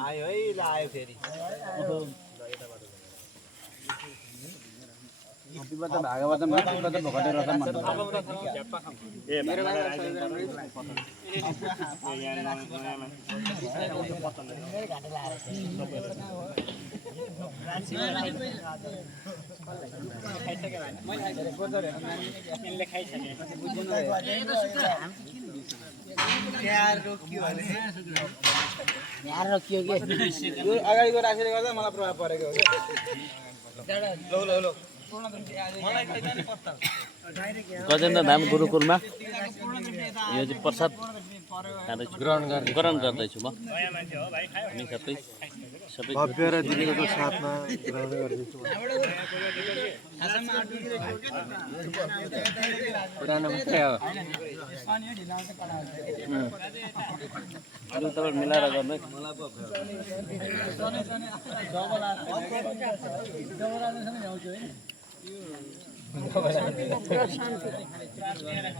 आयो है ल आयो फेरि भागवत भागवत भोकटे रथ मन ए मेरो यार रोकियो के यो अगाडिको राखेले गर्दा मलाई प्रभाव परेको हो ल गजेन्द्र धाम गुरुकुलमा यो चाहिँ प्रसाद ग्रहण गर्दैछु म हामी सबै भव्य र दिदीको साथमा ग्रहण गर्दैछु पुरानो मात्रै हो अरु तपाईँ मिलाएर गर्नु